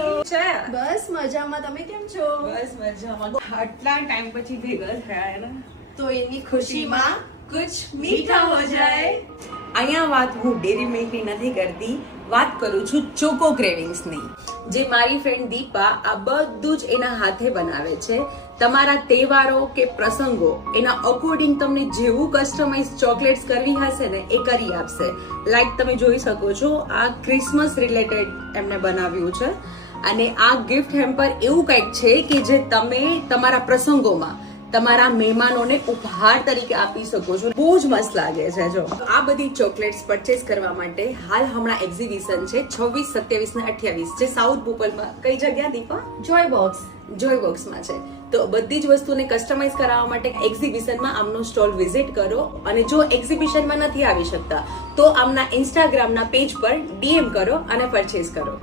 Hello છે બસ મજામાં. તમે કેમ છો? બસ મજામાં. આટલા ટાઈમ પછી ભેગા થયા ને તો એની ખુશીમાં કુછ મીઠા હો જાય. અહીંયા વાત હું ડેરી મિલ્કની નથી કરતી, વાત કરું છું ચોકો ક્રેવિંગ્સની. જે મારી ફ્રેન્ડ દીપા આ બધું જ એના હાથે બનાવે છે. તમારા તહેવારો કે પ્રસંગો એના અકોર્ડિંગ તમને જેવું કસ્ટમાઇઝ ચોકલેટ્સ કરવી હશે ને એ કરી આપશે. લાઈક તમે જોઈ શકો છો, આ ક્રિસમસ રિલેટેડ એમને બનાવ્યું છે અને આ ગિફ્ટ હેમ્પર એવું કંઈક છે કે જે તમે તમારા પ્રસંગોમાં તમારા મહેમાનોને ઉપહાર તરીકે આપી શકો છો. બહુ જ મસ્ત લાગે છે. જો આ બધી ચોકલેટ્સ પરચેસ કરવા માટે હાલ હમણાં એક્ઝિબિશન છે 26, 27 ને 28 જે સાઉથ ભોપાલમાં. કઈ જગ્યા દીપા? જોય બોક્સ. જોય બોક્સમાં છે. તો બધી જ વસ્તુને કસ્ટમાઇઝ કરાવવા માટે એક્ઝિબિશનમાં આમનો સ્ટોલ વિઝિટ કરો. અને જો એક્ઝિબિશનમાં નથી આવી શકતા તો આમના ઇન્સ્ટાગ્રામના પેજ પર ડીએમ કરો અને પરચેસ કરો.